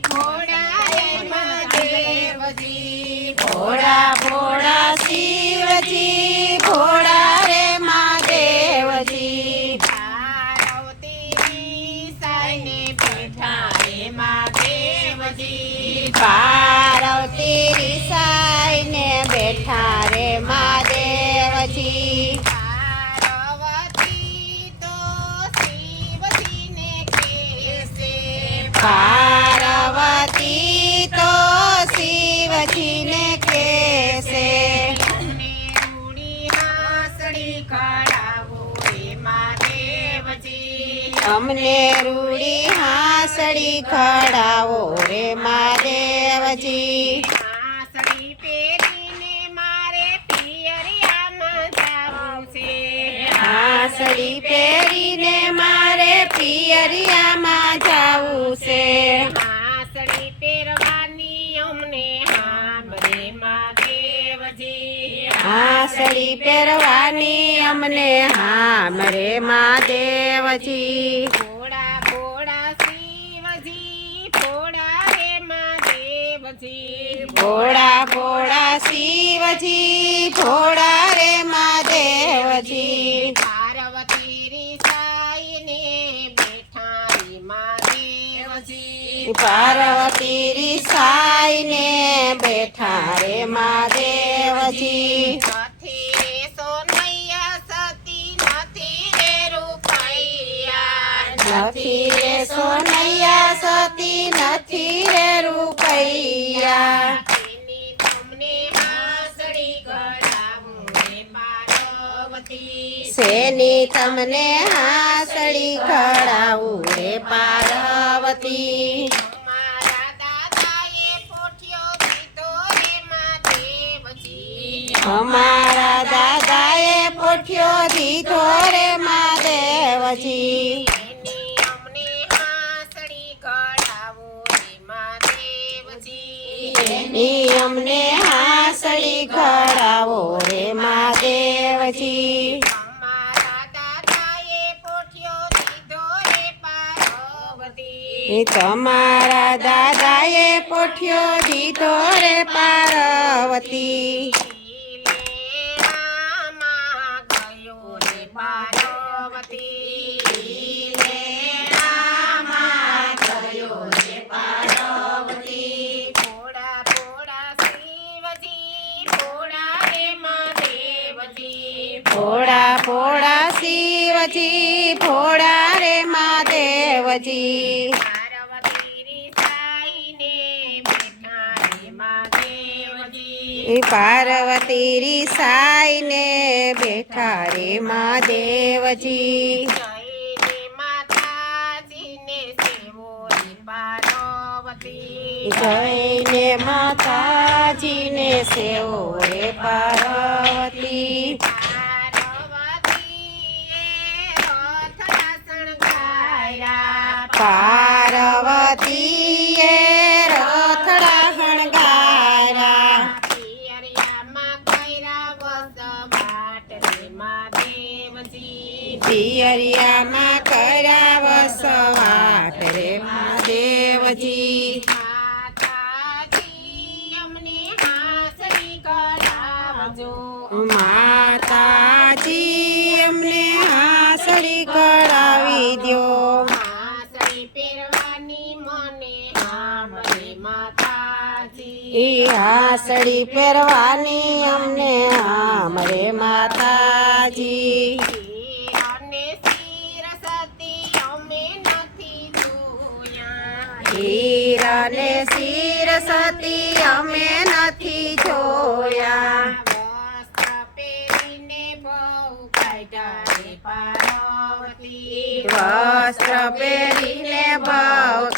ભોળાય મહાદેવજી અમને રૂડી હાંસડી ખડાવો રે મહાદેવજી હાંસડી હાંસડી પહેરવાની અમને હામરે મહાદેવજી ભોળા ભોળા શિવજી ભોળા રે મહાદેવજી ભોળા ભોળા શિવજી ભોળા રે મહાદેવજી પાર્વતી રીસાઈને બેઠા રે મહાદેવજી પાર્વતી રિસાઈને બેઠા રે મહાદેવજી રે સોનૈયા સતી નથી રે રૂપૈયા તેની તમને હાંસડી કરાવું રે પાર્વતી શેની તમને હાસડી ખડાવું રે પાર્વતી મારા દાદાએ પોઠિયો દીધો રે મહાદેવજી અમારા દાદાએ પોઠ્યો દીધો રે મહાદેવજી અમને હાસડી કરાવો રે મહાદેવજી. તમારા દાદાએ પોઠ્યો દીધો રે પાર્વ. મહાદેવજી ભોળા ભોળા શિવજી ભોળા રે મહાદેવજી પાર્વતી રીસાઈને બેઠા રે મહાદેવજી એ પાર્વતી રિસાઈને બેઠા રે મહાદેવજી જઈને માતાજીને સેવો રે પાર્વતી પાર્વતીએ રથડા હણગારા પિયરિયામાં કર્યા વસવાટ રે મહાદેવજી. ઈ હાસડી પહેરવાની અમને આમરે માતાજી અને શિર સતી અમે નથી જોયા. હીરાને શિર સતી અમે નથી જોયા વસ્ત્ર પહેરીને બહુ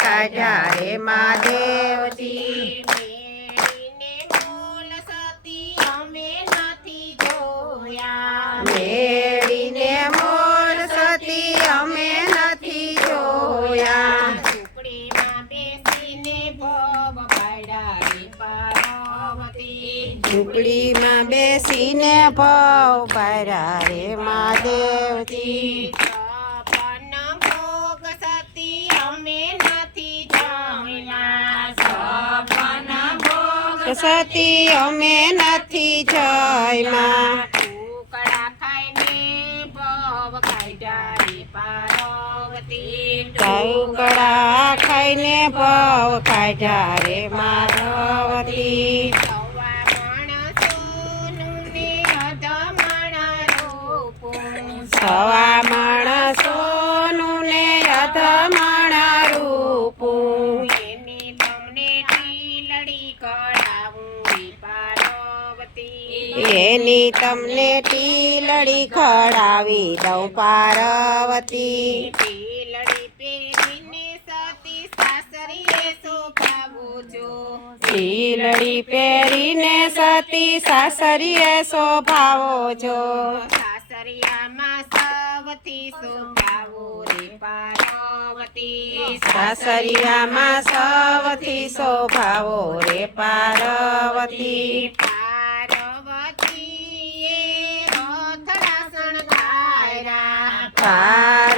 કાઢ્યા રે મહાદેવજી મેળીને બોલ સતી અમે નથી જોયા. મેળીને મોર સતી અમે નથી જોયા ઝૂંપડીમાં બેસીને ભોગ પાડ્યા રે પાર્વતી. ઝૂંપડીમાં બેસીને ભવ પાર્યા રે મહાદેવજી સતી અમે નથી જયમાં. ઉકળા ખાઈને ભવ કાઢ્યા રે પાર્વતી એની તમને ટીલડી ખડાવી દઉં પાર્વતી. ટીલડી પહેરીને સતી સાસરીએ શોભાવું છો. ટીલડી પહેરીને સતી સાસરીએ શોભાવો છો. સાસરિયામાં સૌથી શોભાવો રે પાર્વતી. સાસરિયામાં સૌથી શોભાવો રે પાર્વતી.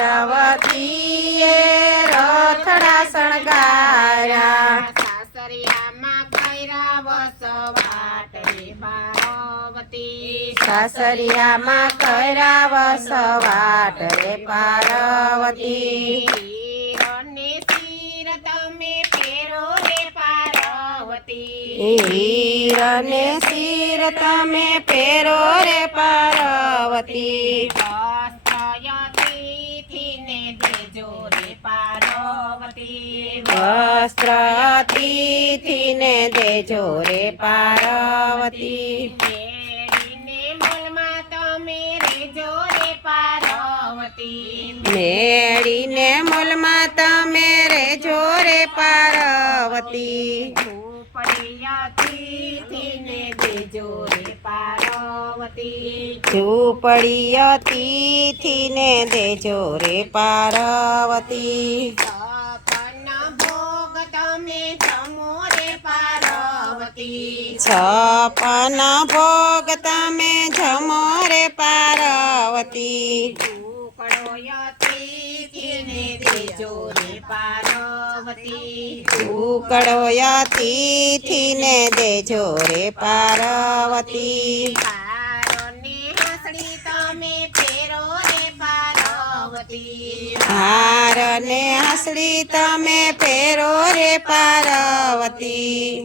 પાર્વતીએ રથડા શણગાર્યા. સાસરિયામાં કૈરા વસવાટ રે પાર્વતી. સાસરિયામાં કર્યા વસવાટ રે પાર્વતી. હીરને શિર તમે પેરો રે પાર્વતી. પાર્વતી વસ્ત્ર અતિથિને દેજો રે પાર્વતી મેળીને મોલમાં તમે રેજો રે પાર્વતી મેળીને મોલમાં તમે રેજો રે પાર્વતી ઝૂંપડીયતિથિને દેજો રે પાર્વતી ઝૂંપડી અતિથિને દેજો રે પાર્વતી છપન ભોગ તમે જમો રે પાર્વતી ટુકડો યતિથિને દેજો રે પાર્વતી ઉકળો અતિથિને દેજો રે પાર્વતી પારોને હસડી તમે ફેરો રે પાર્વતી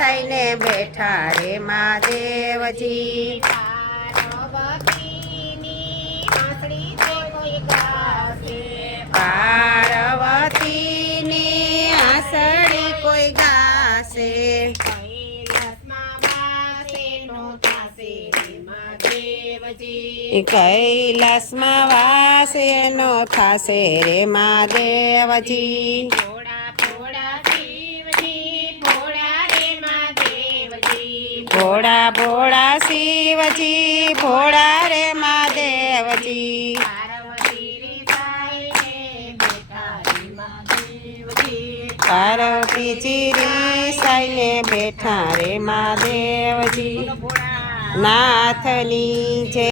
વસાઈને બેઠા રે મહાદેવજી. પાર્વતીની આસળી કોઈ ગાશે. કૈલાસમાં વાસેનો થશે રે મહાદેવજી. ભોળા ભોળા શિવજી, ભોળા રે મહાદેવજી પાર્વતી રે સાઈને બેઠા રે પાર્વતીજી ભોળા નાથની જય